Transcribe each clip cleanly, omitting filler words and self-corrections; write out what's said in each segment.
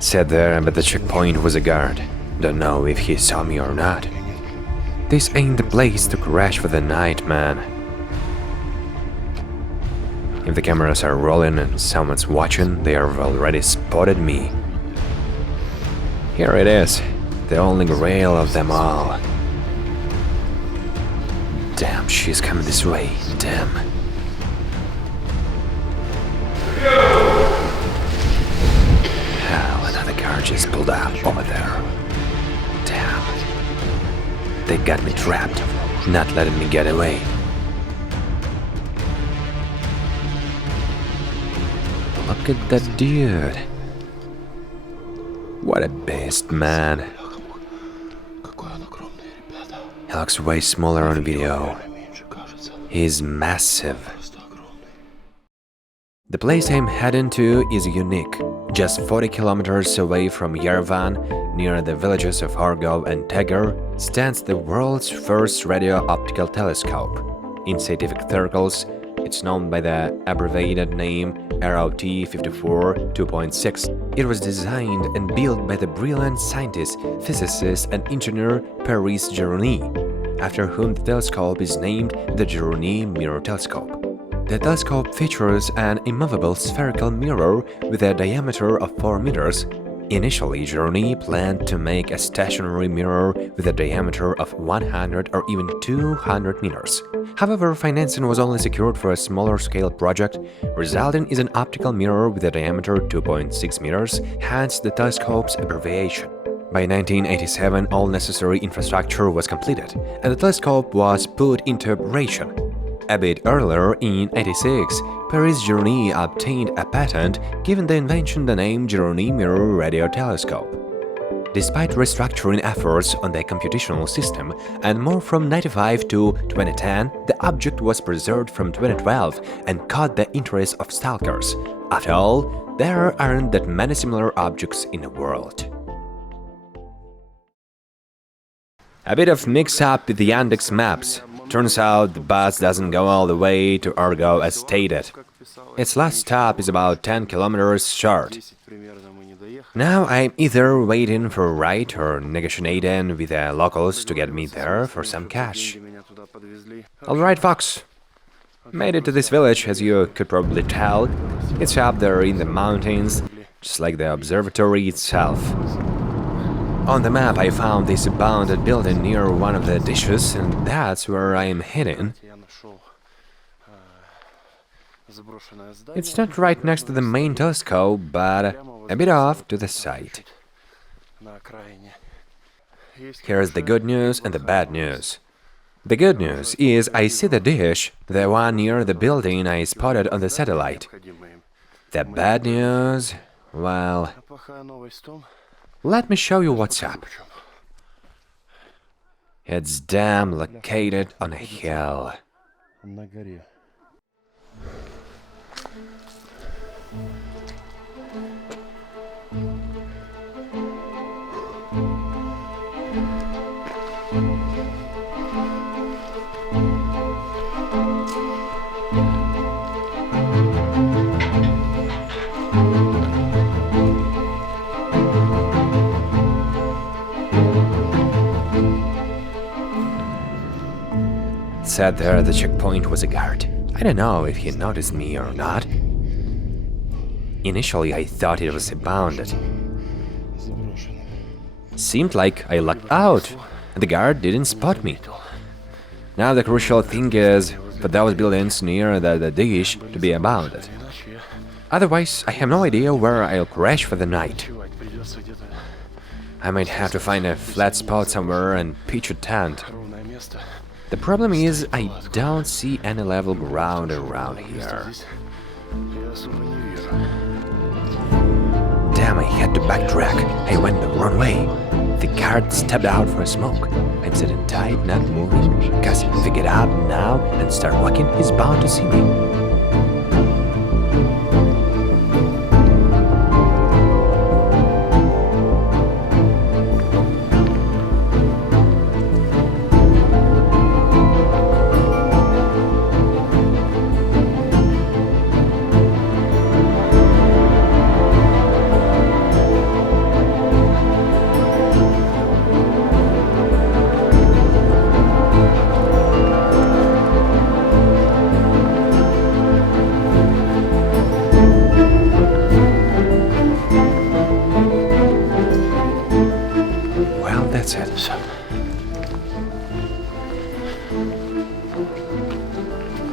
Sat there, but the checkpoint was a guard. Don't know if he saw me or not. This ain't the place to crash for the night, man. If the cameras are rolling and someone's watching, they have already spotted me. Here it is, the only grail of them all. Damn, she's coming this way, damn. Hell, another car just pulled up over there. Damn. They got me trapped, not letting me get away. Look at that dude. What a beast, man. He looks way smaller on video. He's massive. The place I'm heading to is unique. Just 40 kilometers away from Yerevan, near the villages of Argov and Teger, stands the world's first radio-optical telescope. In scientific circles, it's known by the abbreviated name ROT 54 2.6. It was designed and built by the brilliant scientist, physicist and engineer Paris Geruni, after whom the telescope is named the Geruni Mirror Telescope. The telescope features an immovable spherical mirror with a diameter of 4 meters. Initially, Geruni planned to make a stationary mirror with a diameter of 100 or even 200 meters. However, financing was only secured for a smaller-scale project, resulting in an optical mirror with a diameter 2.6 meters, hence the telescope's abbreviation. By 1987, all necessary infrastructure was completed, and the telescope was put into operation. A bit earlier, in 86, Paris Geruni obtained a patent, giving the invention the name Geruni Mirror Radio Telescope. Despite restructuring efforts on the computational system and more from 1995 to 2010, the object was preserved from 2012 and caught the interest of stalkers. After all, there aren't that many similar objects in the world. A bit of mix-up with the Yandex maps. Turns out the bus doesn't go all the way to Argov as stated. Its last stop is about 10 kilometers short. Now I'm either waiting for a ride or negotiating with the locals to get me there for some cash. Alright, Fox. Made it to this village, as you could probably tell. It's up there in the mountains, just like the observatory itself. On the map I found this abandoned building near one of the dishes, and that's where I am heading. It's not right next to the main telescope, but a bit off to the side. Here's the good news and the bad news. The good news is I see the dish, the one near the building I spotted on the satellite. The bad news, well, let me show you what's up. It's damn located on a hill. Sat there at the checkpoint was a guard. I don't know if he noticed me or not. Initially I thought it was abounded. Seemed like I lucked out, and the guard didn't spot me. Now the crucial thing is for those buildings near the dish to be abounded. Otherwise, I have no idea where I'll crash for the night. I might have to find a flat spot somewhere and pitch a tent. The problem is, I don't see any level ground around here. Damn, I had to backtrack. I went the wrong way. The guard stepped out for a smoke. I'm sitting tight, not moving, because if I get up now and start walking, he's bound to see me. That's it.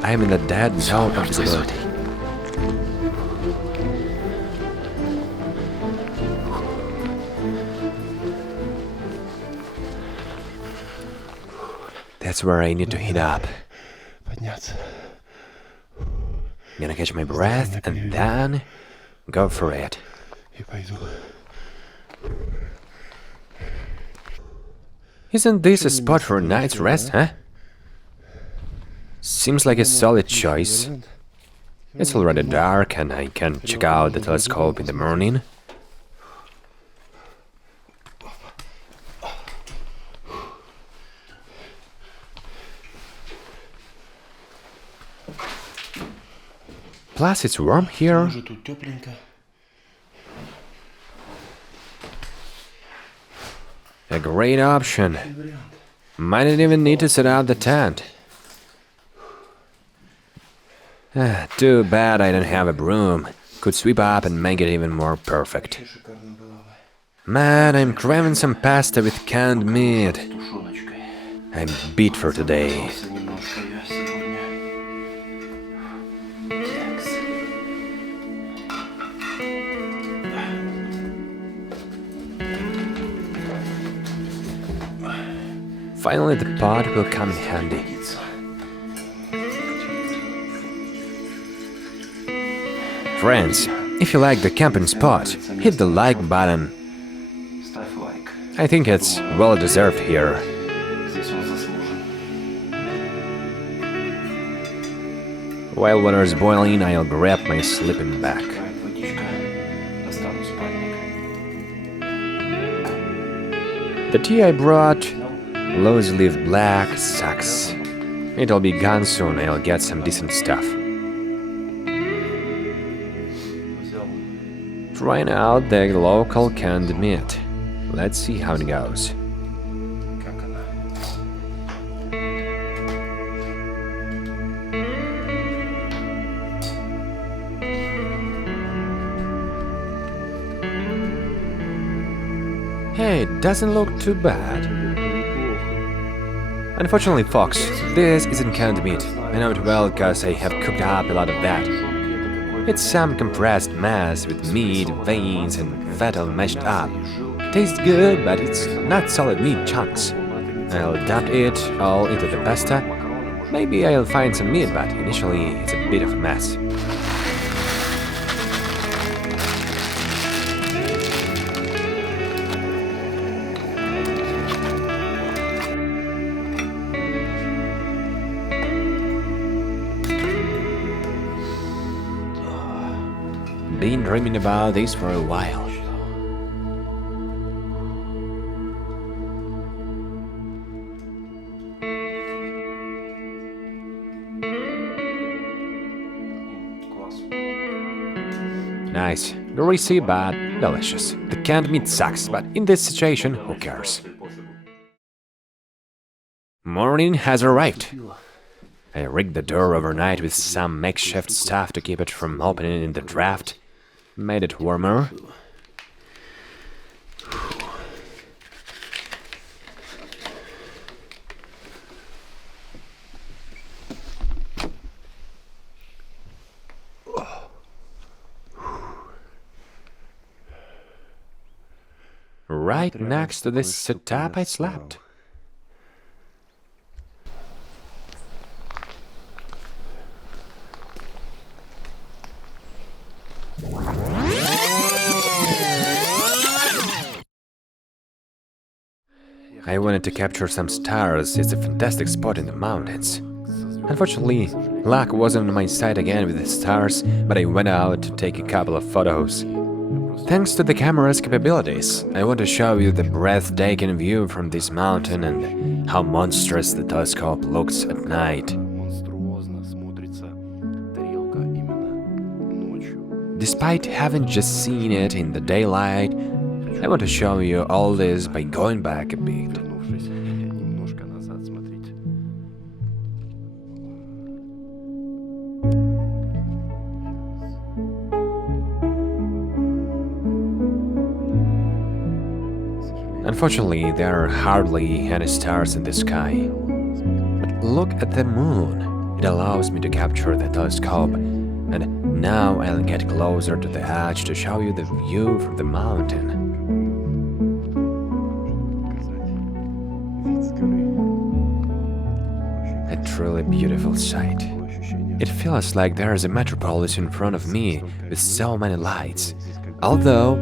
I am in the dead zone of visibility. That's where I need to heat up. Gonna catch my breath and then go for it. Isn't this a spot for a night's rest, huh? Seems like a solid choice. It's already dark and I can check out the telescope in the morning. Plus it's warm here. A great option. Might not even need to set out the tent. Too bad I don't have a broom. Could sweep up and make it even more perfect. Man, I'm craving some pasta with canned meat. I'm beat for today. Finally, the pot will come in handy. Friends, if you like the camping spot, hit the like button. I think it's well deserved here. While water is boiling, I'll grab my sleeping bag. The tea I brought, loose-leaf black socks. It'll be gone soon, I'll get some decent stuff. Trying out the local canned meat. Let's see how it goes. Hey, it doesn't look too bad. Unfortunately, folks, this isn't canned meat. I know it well because I have cooked up a lot of that. It's some compressed mass with meat, veins, and fat all mashed up. Tastes good, but it's not solid meat chunks. I'll dump it all into the pasta. Maybe I'll find some meat, but initially it's a bit of a mess. Been dreaming about this for a while. Nice, greasy but delicious. The canned meat sucks, but in this situation, who cares? Morning has arrived. I rigged the door overnight with some makeshift stuff to keep it from opening in the draft. Made it warmer. Right next to this setup I slept. I wanted to capture some stars. It's a fantastic spot in the mountains. Unfortunately, luck wasn't on my side again with the stars, but I went out to take a couple of photos. Thanks to the camera's capabilities, I want to show you the breathtaking view from this mountain and how monstrous the telescope looks at night. Despite having just seen it in the daylight, I want to show you all this by going back a bit. Unfortunately, there are hardly any stars in the sky. But look at the moon. It allows me to capture the telescope, and now I'll get closer to the edge to show you the view from the mountain. A truly beautiful sight. It feels like there is a metropolis in front of me with so many lights, although,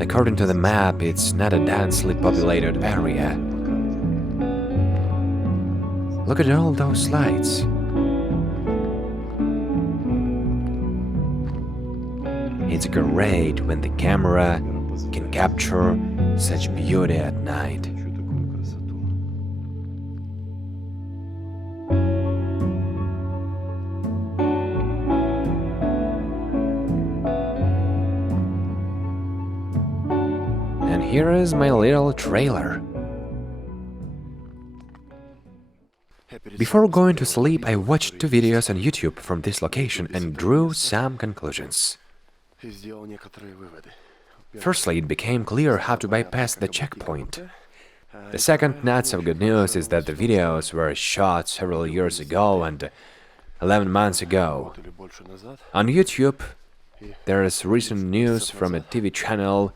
according to the map, it's not a densely populated area. Look at all those lights. It's great when the camera can capture such beauty at night. And here is my little trailer. Before going to sleep, I watched 2 videos on YouTube from this location and drew some conclusions. Firstly, it became clear how to bypass the checkpoint. The second not so good news is that the videos were shot several years ago and 11 months ago. On YouTube, there is recent news from a TV channel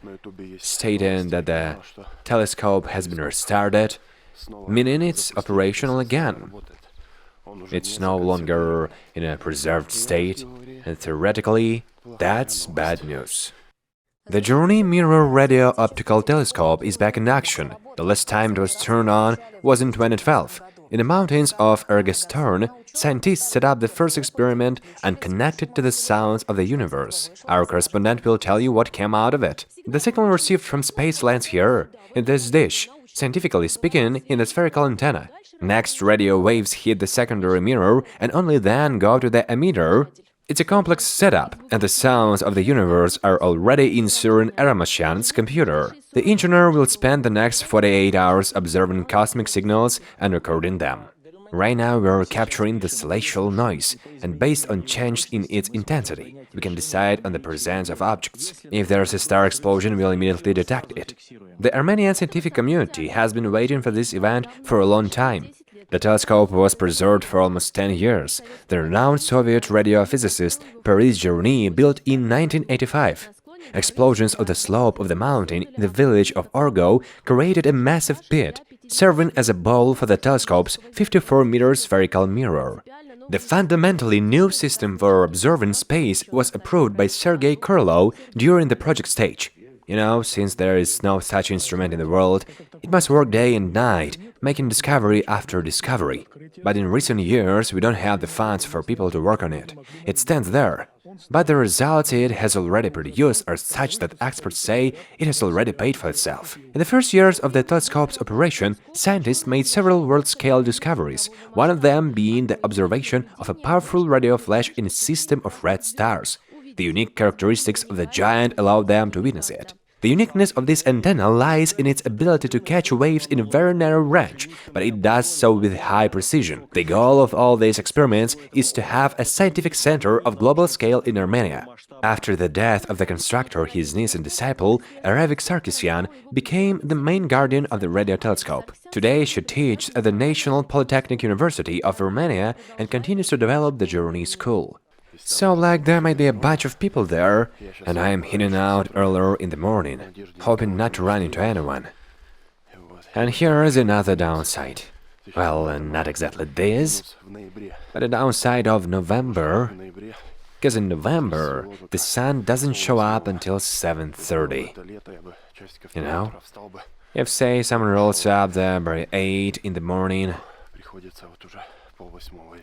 stating that the telescope has been restarted, meaning it's operational again. It's no longer in a preserved state, and theoretically, that's bad news. The Geruni Mirror Radio Optical Telescope is back in action. The last time it was turned on was in 2012. In the mountains of Kazakhstan, scientists set up the first experiment and connected to the sounds of the universe. Our correspondent will tell you what came out of it. The signal received from space lands here, in this dish, scientifically speaking, in the spherical antenna. Next, radio waves hit the secondary mirror and only then go to the emitter. It's a complex setup, and the sounds of the universe are already in Surin Eramasyan's computer. The engineer will spend the next 48 hours observing cosmic signals and recording them. Right now we're capturing the celestial noise, and based on change in its intensity, we can decide on the presence of objects. If there's a star explosion, we'll immediately detect it. The Armenian scientific community has been waiting for this event for a long time. The telescope was preserved for almost 10 years. The renowned Soviet radiophysicist Paris Geruni built in 1985. Explosions of the slope of the mountain in the village of Orgo created a massive pit, serving as a bowl for the telescope's 54-meter spherical mirror. The fundamentally new system for observing space was approved by Sergei Korolev during the project stage. You know, since there is no such instrument in the world, it must work day and night, making discovery after discovery. But in recent years, we don't have the funds for people to work on it. It stands there. But the results it has already produced are such that experts say it has already paid for itself. In the first years of the telescope's operation, scientists made several world-scale discoveries, one of them being the observation of a powerful radio flash in a system of red stars. The unique characteristics of the giant allowed them to witness it. The uniqueness of this antenna lies in its ability to catch waves in a very narrow range, but it does so with high precision. The goal of all these experiments is to have a scientific center of global scale in Armenia. After the death of the constructor, his niece and disciple, Erevik Sarkisyan, became the main guardian of the radio telescope. Today, she teaches at the National Polytechnic University of Romania and continues to develop the Geruni school. So, like, there might be a bunch of people there, and I am heading out earlier in the morning, hoping not to run into anyone. And here is another downside. Well, not exactly this, but a downside of November, because in November, the sun doesn't show up until 7:30. You know? If, say, someone rolls up there by 8 in the morning,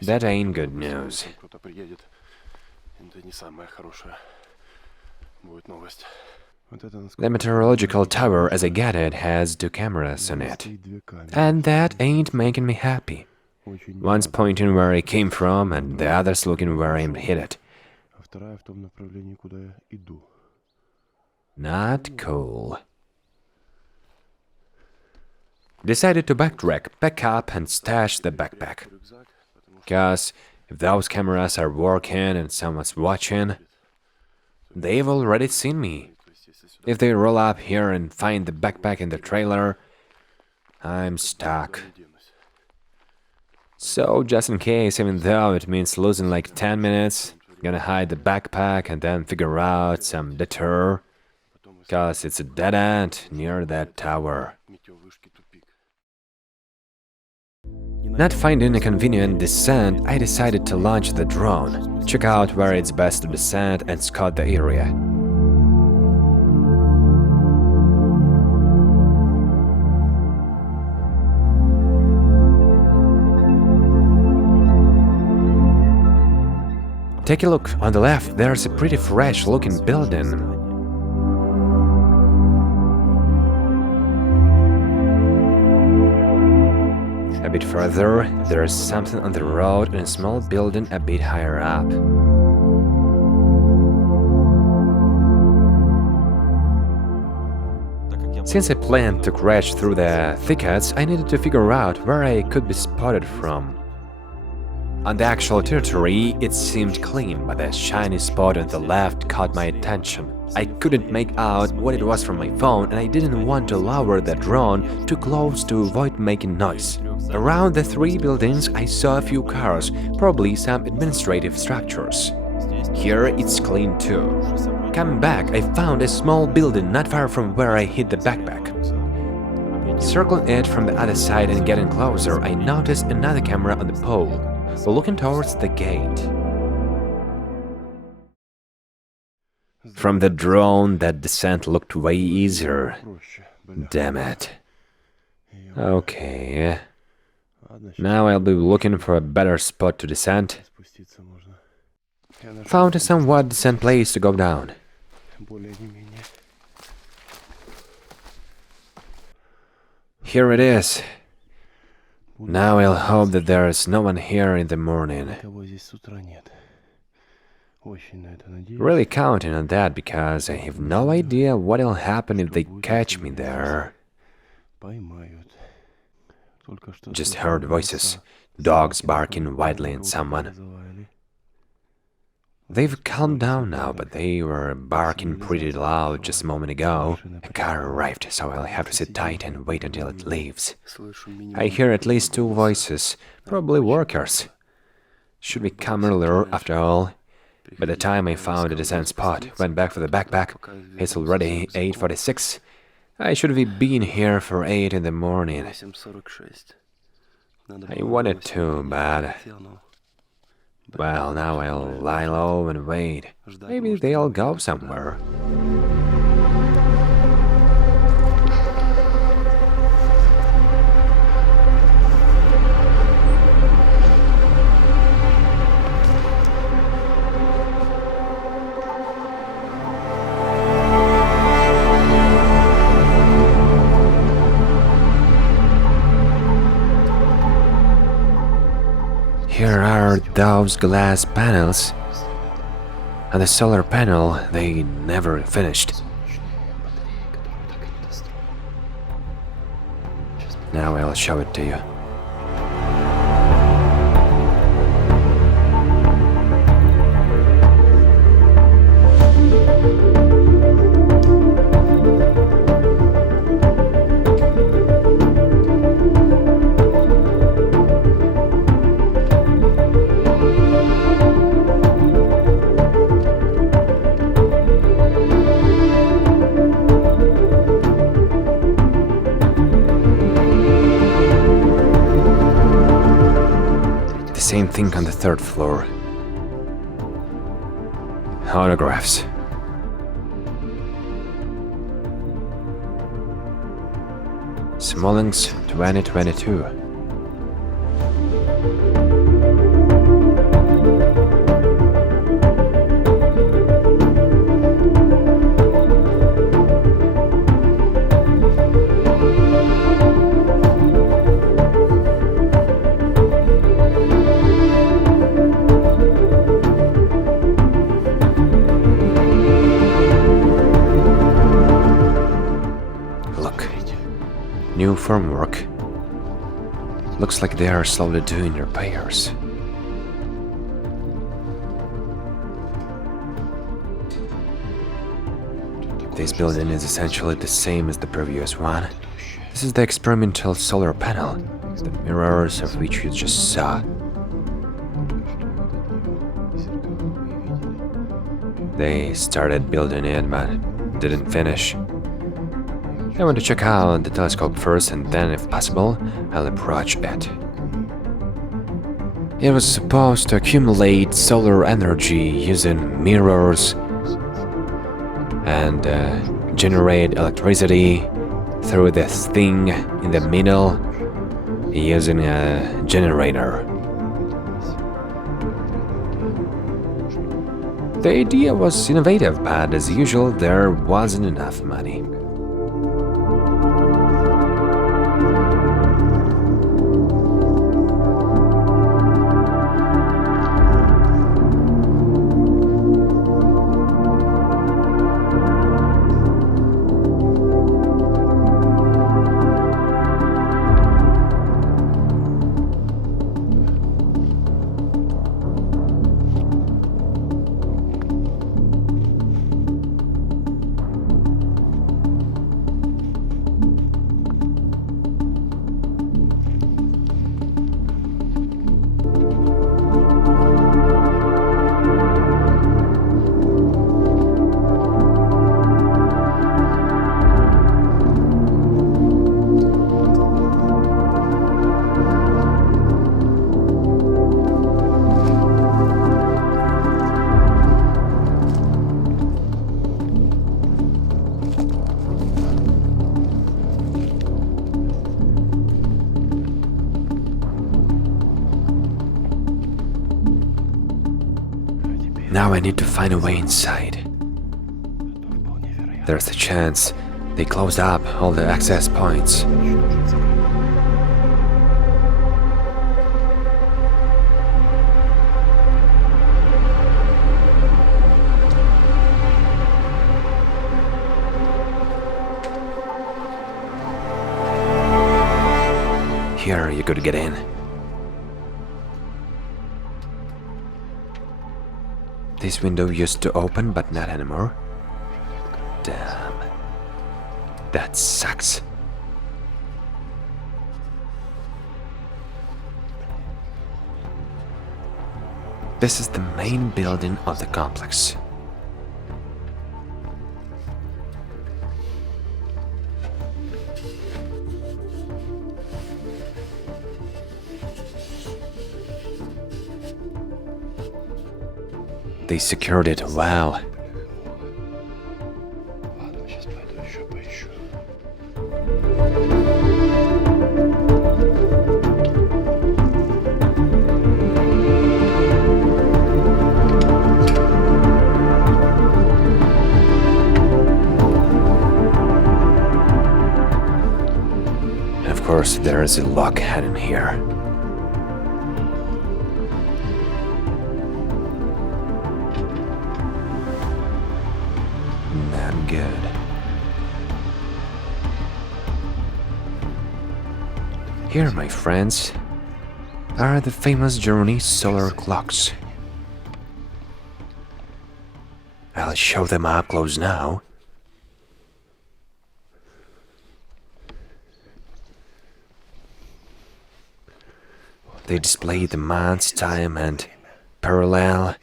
that ain't good news. The meteorological tower, as I get it, has 2 cameras on it. And that ain't making me happy. One's pointing where I came from, and the other's looking where I'm headed. Not cool. Decided to backtrack, pack up, and stash the backpack. 'Cause if those cameras are working and someone's watching, they've already seen me. If they roll up here and find the backpack in the trailer, I'm stuck. So, just in case, even though it means losing like 10 minutes, gonna hide the backpack and then figure out some detour, cause it's a dead end near that tower. Not finding a convenient descent, I decided to launch the drone, check out where it's best to descend and scout the area. Take a look, on the left there's a pretty fresh looking building. A bit further, there's something on the road and a small building a bit higher up. Since I planned to crash through the thickets, I needed to figure out where I could be spotted from. On the actual territory, it seemed clean, but a shiny spot on the left caught my attention. I couldn't make out what it was from my phone, and I didn't want to lower the drone too close to avoid making noise. Around the three buildings, I saw a few cars, probably some administrative structures. Here, it's clean too. Coming back, I found a small building not far from where I hid the backpack. Circling it from the other side and getting closer, I noticed another camera on the pole, looking towards the gate. From the drone, that descent looked way easier. Damn it. Okay. Now I'll be looking for a better spot to descend. Found a somewhat decent place to go down. Here it is. Now I'll hope that there is no one here in the morning. Really counting on that because I have no idea what'll happen if they catch me there. Just heard voices, dogs barking wildly at someone. They've calmed down now, but they were barking pretty loud just a moment ago. A car arrived, so I'll have to sit tight and wait until it leaves. I hear at least two voices, probably workers. Should we come earlier, after all? By the time I found a descent spot, went back for the backpack, it's already 8:46. I should have been here for 8 in the morning. I wanted to, but... well, now I'll lie low and wait. Maybe they'll go somewhere. Here are those glass panels. And the solar panel they never finished. Now I'll show it to you. Same thing on the third floor. Autographs. Smolensk 2022. New firmwork. Looks like they are slowly doing repairs. This building is essentially the same as the previous one. This is the experimental solar panel, the mirrors of which you just saw. They started building it, but didn't finish. I want to check out the telescope first, and then, if possible, I'll approach it. It was supposed to accumulate solar energy using mirrors and generate electricity through this thing in the middle using a generator. The idea was innovative, but as usual, there wasn't enough money. Now I need to find a way inside. There's a chance they closed up all the access points. Here you could get in. This window used to open, but not anymore. Damn. That sucks. This is the main building of the complex. They secured it, wow. And of course, there is a lock hidden here. Good. Here, my friends, are the famous Geruni solar clocks. I'll show them up close now. They display the months, time, and parallel,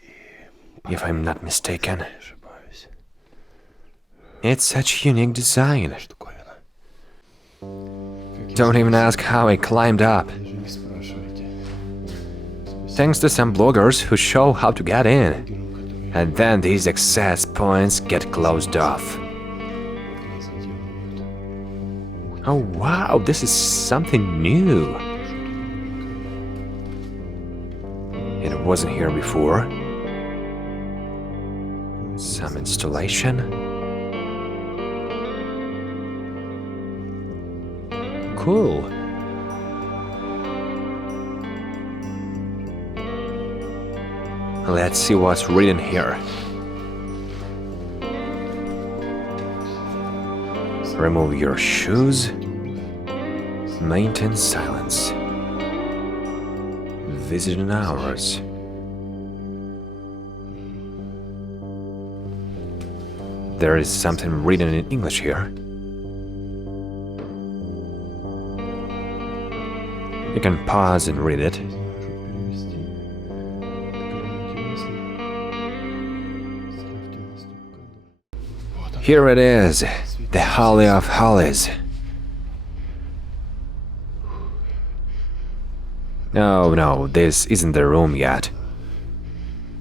if I'm not mistaken. It's such unique design. Don't even ask how I climbed up. Thanks to some bloggers who show how to get in. And then these access points get closed off. Oh wow, this is something new. It wasn't here before. Some installation. Cool. Let's see what's written here. Remove your shoes. Maintain silence. Visiting hours. There is something written in English here. You can pause and read it. Here it is, the Holy of Holies. No, this isn't the room yet.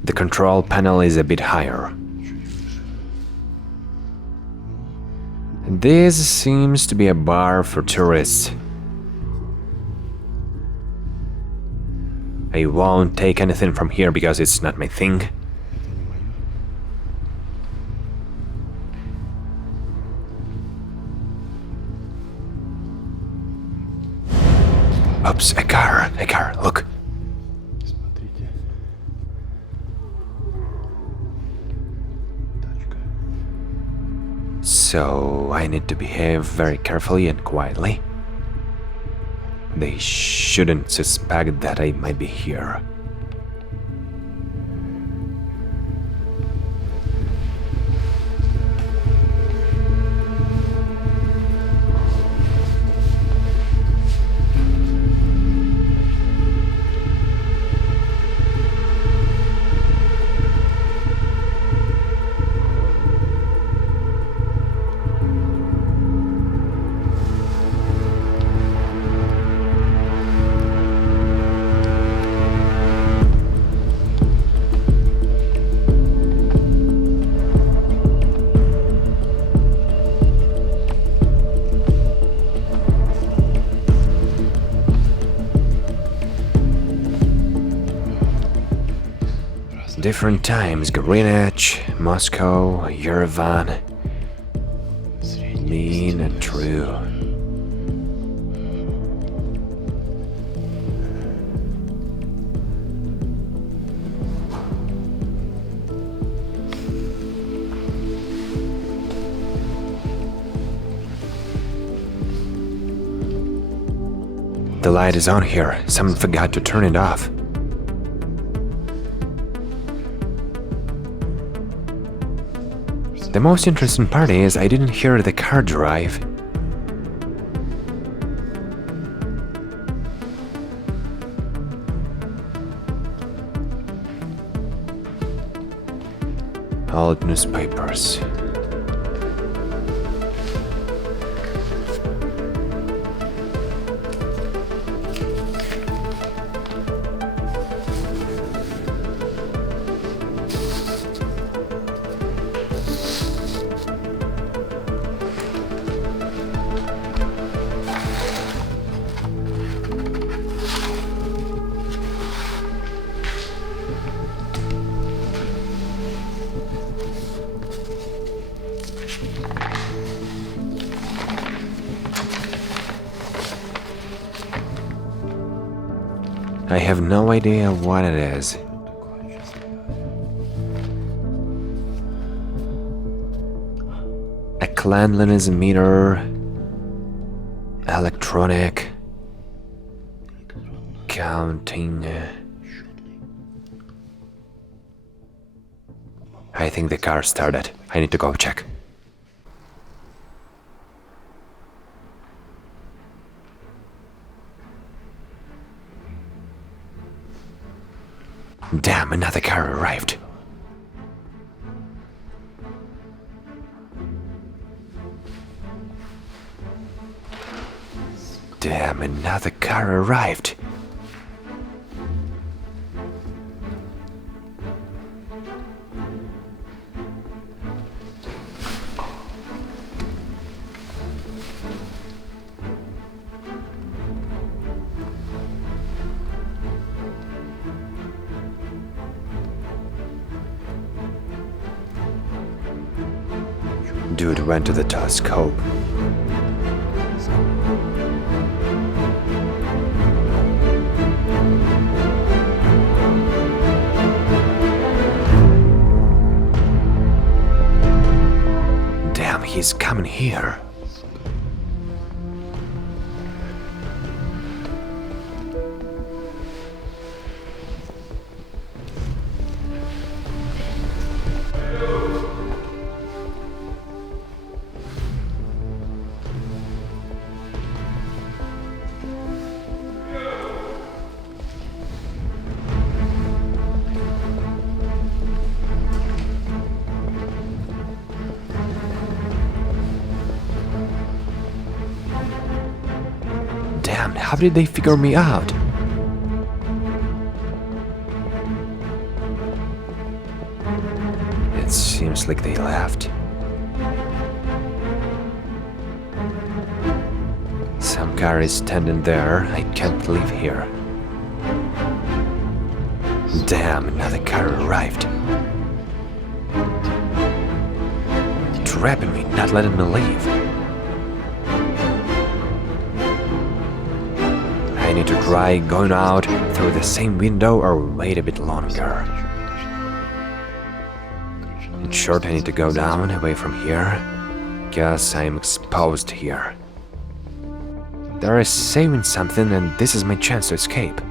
The control panel is a bit higher. This seems to be a bar for tourists. I won't take anything from here because it's not my thing. Oops, a car, look. So I need to behave very carefully and quietly. They shouldn't suspect that I might be here. Different times, Greenwich, Moscow, Yerevan. Mean and true. The light is on here. Someone forgot to turn it off. The most interesting part is I didn't hear the car drive. Old newspapers. I have no idea what it is. A cleanliness meter, electronic, counting. I think the car started. I need to go check. Damn, another car arrived. Damn, another car arrived. Dude went to the telescope. Damn, he's coming here. Damn, how did they figure me out? It seems like they left. Some car is standing there. I can't leave here. Damn, another car arrived. Trapping me, not letting me leave. I need to try going out through the same window or wait a bit longer. In short, I need to go down away from here, cause I'm exposed here. There is saving something and this is my chance to escape.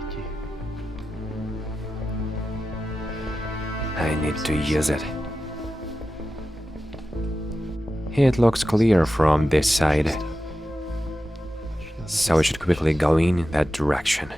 I need to use it. It looks clear from this side, so I should quickly go in that direction.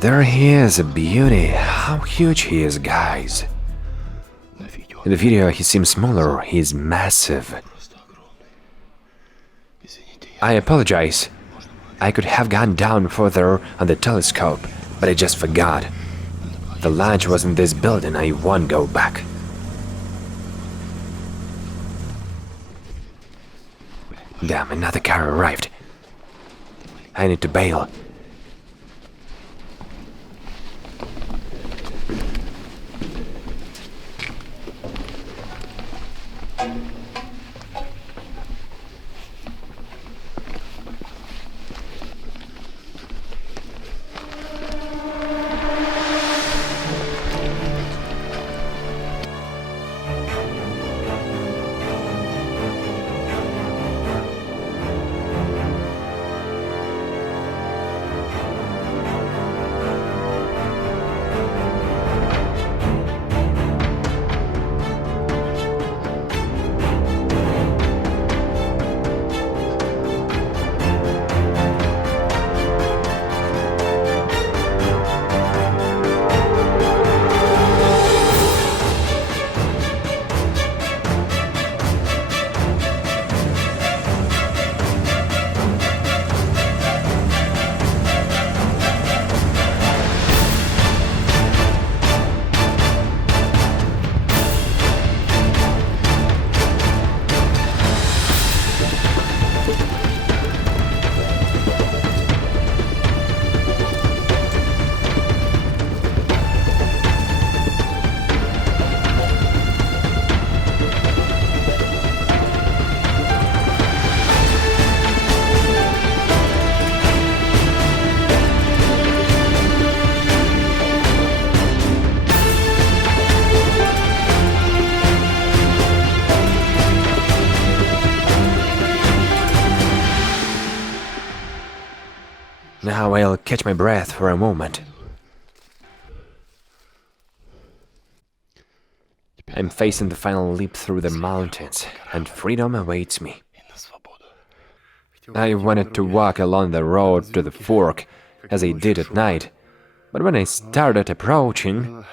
There he is, a beauty. How huge he is, guys. In the video he seems smaller, he's massive. I apologize. I could have gone down further on the telescope, but I just forgot. The launch was in this building, I won't go back. Damn, another car arrived. I need to bail. Now I'll catch my breath for a moment. I'm facing the final leap through the mountains, and freedom awaits me. I wanted to walk along the road to the fork, as I did at night, But when I started approaching,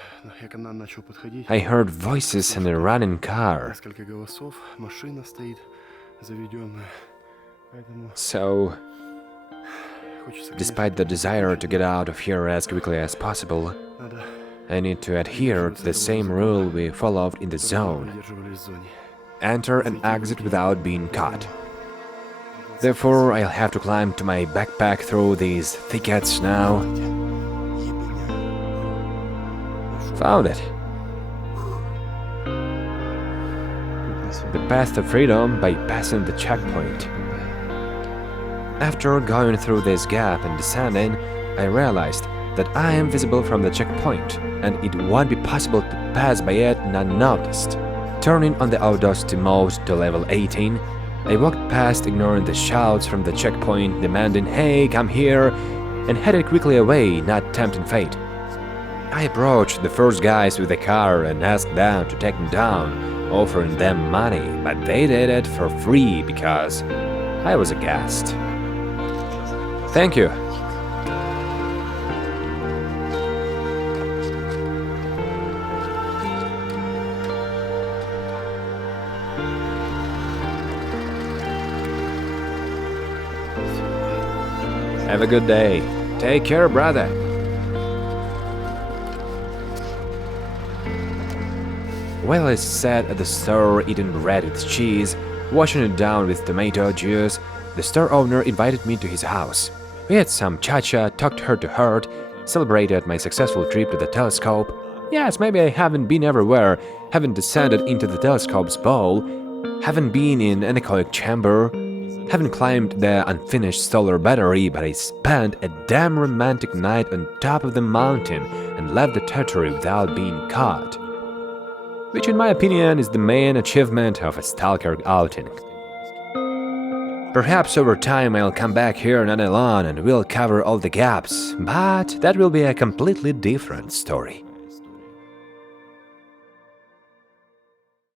I heard voices and a running car. So, despite the desire to get out of here as quickly as possible, I need to adhere to the same rule we followed in the zone: enter and exit without being caught. Therefore, I'll have to climb to my backpack through these thickets now. Found it. The path to freedom by passing the checkpoint. After going through this gap and descending, I realized that I am visible from the checkpoint, and it won't be possible to pass by it unnoticed. Turning on the audacity mode to level 18, I walked past, ignoring the shouts from the checkpoint demanding, "Hey, come here," and headed quickly away, not tempting fate. I approached the first guys with the car and asked them to take me down, offering them money, but they did it for free because I was a guest. Thank you. Have a good day. Take care, brother. While I sat at the store eating bread with cheese, washing it down with tomato juice, the store owner invited me to his house. We had some cha-cha, talked heart to heart, celebrated my successful trip to the telescope. Yes, maybe I haven't been everywhere, haven't descended into the telescope's bowl, haven't been in an anechoic chamber, haven't climbed the unfinished solar battery, but I spent a damn romantic night on top of the mountain and left the territory without being caught. Which in my opinion is the main achievement of a stalker outing. Perhaps over time I'll come back here not alone and we'll cover all the gaps, but that will be a completely different story.